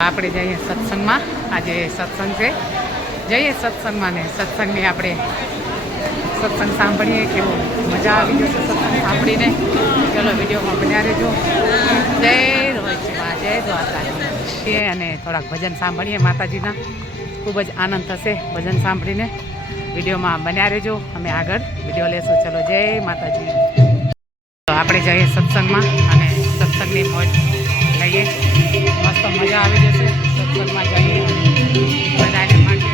આપણે જઈએ સત્સંગમાં. આજે સત્સંગ છે, જઈએ સત્સંગમાં ને સત્સંગની આપણે સત્સંગ સાંભળીએ. કેવો મજા આવી જશે સત્સંગ સાંભળીને. ચલો વિડીયોમાં બન્યા રહેજો. જય રોહિતમાં, જય દ્વારકા. અને થોડાક ભજન સાંભળીએ માતાજીના. ખૂબ જ આનંદ થશે ભજન સાંભળીને. વિડીયોમાં બન્યા રહેજો, અમે આગળ વિડીયો લેશું. ચલો જય માતાજી. તો આપણે જઈએ સત્સંગમાં અને સત્સંગની મોજ લઈએ. મસ્ત મજા આવી જશે સત્સંગમાં જઈએ બધાને માટે.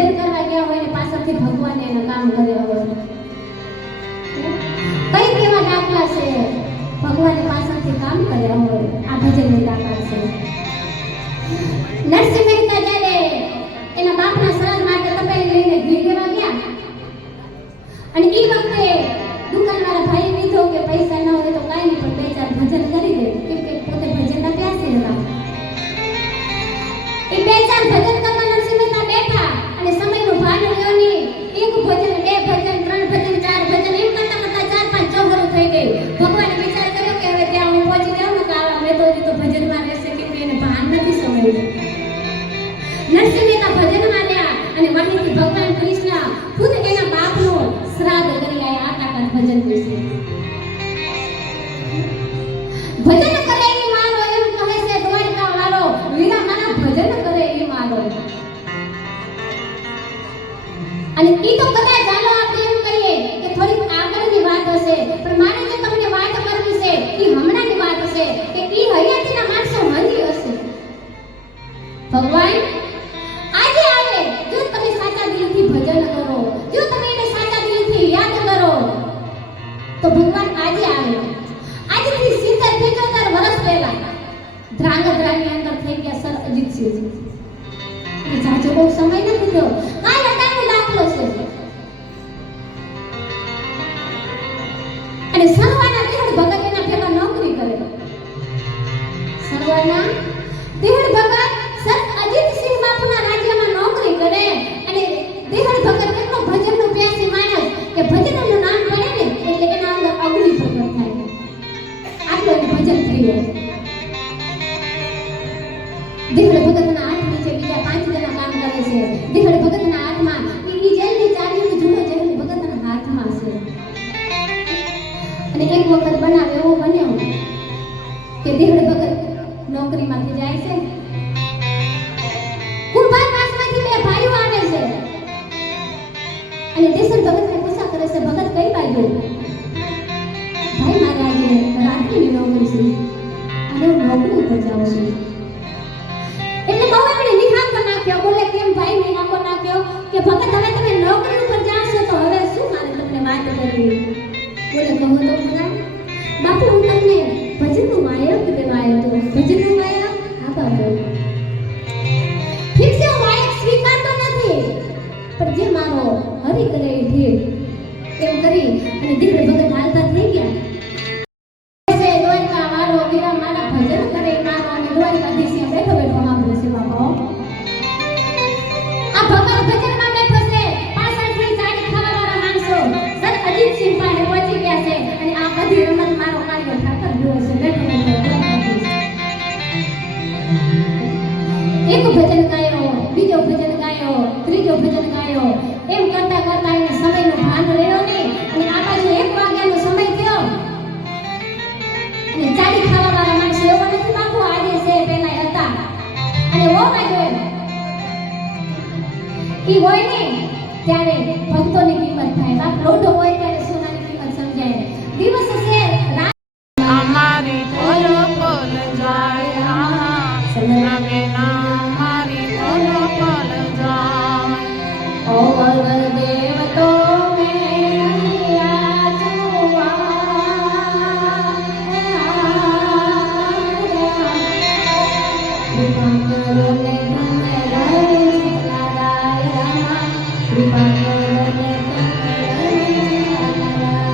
ભજન કરવા ગયા હોય ને પાછળથી ભગવાન એનું કામ કર્યા હોય. કઈ કેવા દાખલા છે ભગવાને પાછળથી કામ કર્યા હોય. આ ભજનની તાકાત છે. નરસિંહ મહેતા જ્યારે એના બાપના શ્રાદ્ધ માટે તપેલી લઈને ઘી લેવા ગયા અને એ વખતે દુકાનવાળા ભાઈ કીધું કે પૈસા ન હોય તો કાંઈ નહીં, પણ 2-4 ભજન કરી દે, કેમ કે પોતે ભજનના પ્યાસી હતા. એ 2-4 ભજન કરવા નરસિંહ મહેતા બેઠા અને સમયનું ભાન રહ્યો નહીં. એક ભજન, 2 ભજન, 3 ભજન, 4 ભજન એમ કરતા 4-5 ચોહરો થઈ ગઈ. ભગવાને વિચાર કર્યો કે હવે ત્યાં હું પહોંચી જાઉં ને કાવા મેદોજી તો ભજનમાં રહેશે, કેમ કે એને ભાન નથી સમયનું. નરસિંહ મહેતા ભજનમાં રહ્યા અને વહીથી ભગવાન કૃષ્ણ ખુદ એના બાપનું શ્રાદ્ધ કરી આયા. આ તાકાત ભજન વિશે. ભજન કરે એ મારો, એમ કહે છે દ્વારકા વાળો, વીરા મારા ભજન કરે એ મારો. અને ઈ તો કદાચ ચાલો આપણે એમ કહીએ કે થોડીક આગળની વાત હશે, પણ મારે જે તમને વાત કરવી છે ઈ હમણાંની વાત હશે કે ઈ હયાતીના માણસો હજી હશે. ભગવાન આજે આવે જો તમે સાચા દિલથી ભજન કરો, જો તમે એને સાચા દિલથી યાદ કરો તો ભગવાન આજે આવે. આજથી 70-75 વર્ષ પહેલા ધ્રાંગધ્રાની અંદર થઈ ગયા સર અજીતસિંહ. એ જાજો બહુ સમય નથી થયો, કાલ અટાનો દાખલો છે. અને સરવાના દેહડ ભગત એના ભેગા નોકરી કરે. સરવાના દેહડ ભગત સર અજીતસિંહ બાપુના રાજ્યમાં નોકરી કરે અને દેહડ ભગત એટલો ભજનનો પ્યાસી માણસ કે ભજનનું નામ પડે ને એટલે એના અંદર અગ્નિ પ્રગટ થાય. આટલો એને ભજન પ્રિય. દેહડ ભગતના હાથ નીચે બીજા 5 જણા કામ કરે છે. દેહડ ભગતના હાથમાં ઈ જેલની ચાવીનો જૂનો દેહડ ભગતના હાથમાં છે. અને એક વખત બનાવ એવો બન્યો કે દેહડ ભગત નોકરીમાંથી જાય છે. કુંભાર પાસમાંથી 2 ભાઈઓ આવે છે અને દેશર ભગતને પૂછા કરે છે, ભગત કઈ બાજુ? ભાઈ મારે આજે રાત્રિની નોકરી છે અને હું નોકરી ઉપર જાઉં છું. એટલે બહુ એમણે નિહાકો નાખ્યો. બોલે કેમ ભાઈ નિહાકો નાખ્યો? કે ભગત હવે તમે નોકરી ઉપર જાશો તો હવે શું મારે તમને વાત કરવી? બોલે કહો તો ખરા. બાપુ હું તમને ભજનનું વાયક દેવા આવ્યો હતો. ભજનનું વાયક? હા બાપુ. ઠીક છે, હું વાયક સ્વીકારતો નથી, પણ જે મારો હરિ કરે એ ઠીક. એમ કરી અને દેહડ ભગત હાલતા થઈ ગયા. દ્વારકા વાળો વીરા મારા ભજન કરે એ મારો. અને દ્વારકાધીશ બેઠો બેઠો સાંભળે છે બાપા. આ ભગત ભજનમાં બેઠો છે. પાછળથી ચાડી ખાવાવાળા માણસો સર અજીતસિંહ પાસે પહોંચી ગયા છે અને આ બધી રમત મારો કાર્ય ઠાકર જોવે છે. બેઠો બેઠો એક ભજન ગાયો, બીજો ભજન ગાયો, ત્રીજો ભજન ગાયો. એમ કરતા કરતા એને સમયનો ભાન રહ્યો નહીં અને આ બાજુ 1 વાગ્યાનો સમય થયો અને ચાડી ખાવાવાળા માણસો એવો નથી બાપુ આજે છે પહેલા હતા અને ઓ બાજુ ઈ હોય ને ત્યારે ભક્તોની કિંમત થાય. બાપ લોઢો હોય ત્યારે સોનાની કિંમત સમજાય. દિવસ છે રાત અમારી પોલ પોલ જાય નમે અમારી પોલ પોલ જાય. ઓવર દેવ તો મેરા જુવા કૃપાકરોને ધન્ય રહે ચિતનારાય રમા. કૃપાકરોને ધન્ય રહે ચિતનારાય.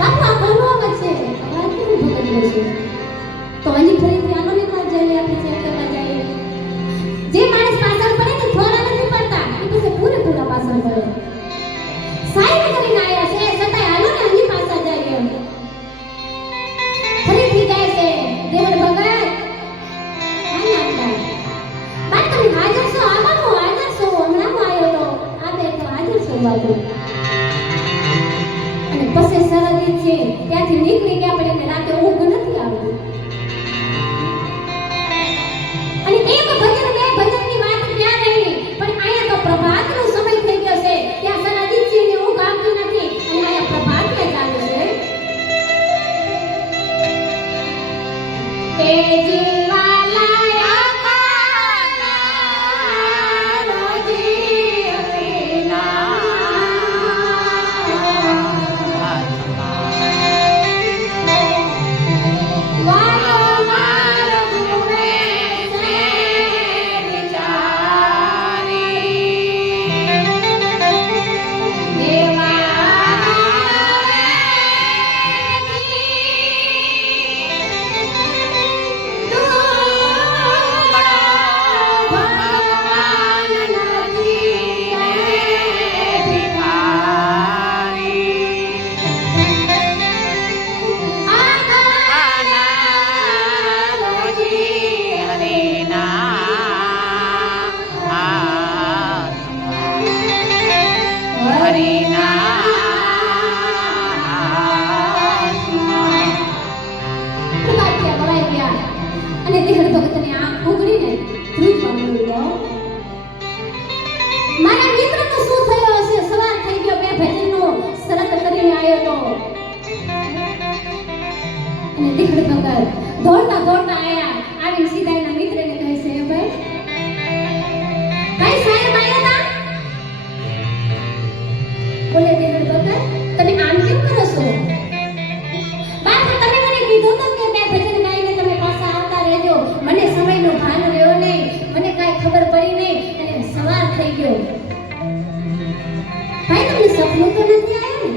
બાપુ આ ભણવામાં છે. વાત કેવું ભગત છે તો હજી ફરીથી આનો ને માં જઈને આપણે ચેક કરવા જઈએ. જે માણસ પાછળ પડે ને થોડા નથી પડતા એ પછી પૂરેપૂરા પાછળ પડે. સાઈડ કરીને આયા છે છતાંય હાલો ને હજી પાછા જાય એમ. ફરીથી જાય છે દેહડ ભગત. હા ના બાત તમે હાજર છો? આમાં હાજર છો? હમણાં આવ્યો તો આ બે તો હાજર છો બાપુ. અને પછી સરદી છે ત્યાંથી નીકળી ગયા પણ એને રાતે ઊંઘ નથી આવતી. અને એક ભજન 2 ભજનની વાત ક્યાં રહી, પણ આયા તો પ્રભાતનો સમય થઈ ગયો છે. ત્યાં સરદીજીને ઊંઘ આવતી નથી અને આયા પ્રભાત ચાલે છે. તે જીવાલા રોજી તો નથી આવ્યો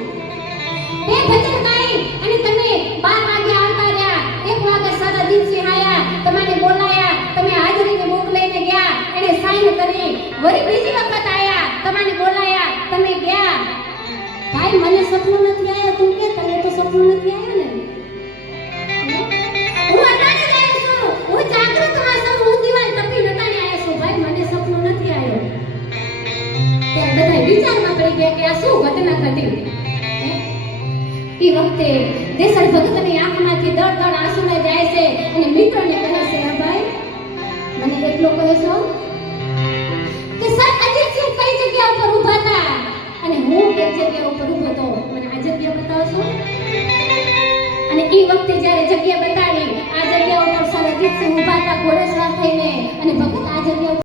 ને બે ભજન ગાઈ અને તમે 12 વાગે આવતા રહ્યા 1 વાગે સારા દિવસે આયા તમને બોલાયા તમે હાજરીની બુક લઈને ગયા એને સાઈન કરી વળી બીજી વખત આયા તમને બોલાયા તમે ગયા ભાઈ મને સપનું નથી આવ્યો તું કે તને તો સપનું નથી આવ્યો ને હું અટાણે જ આવ્યો છું હું જાગૃત માં છું હું દિવાલ તપી નટાણે આવ્યો છું ભાઈ મને સપનું નથી આવ્યો ત્યારે બધા વિચારમાં પડી ગયા કે આ શું ઘટના ઘટી એ વખતે દેસર ભગતની આંખમાંથી દળ દળ આંસુને જાય છે અને મિત્રોને કહે છે હા ભાઈ મને એટલો કહે છો કે સર અજીતસિંહ કઈ જગ્યા ઉપર ઊભા હતા અને હું કઈ જગ્યા ઉપર ઊભો હતો મને આ જગ્યા બતાવશો અને એ વખતે જ્યારે જગ્યા બતાવી આ જગ્યા ઉપર સર અજીતસિંહ ઊભા હતા ઘોડેસવાર થઈને અને ભગત આ જગ્યા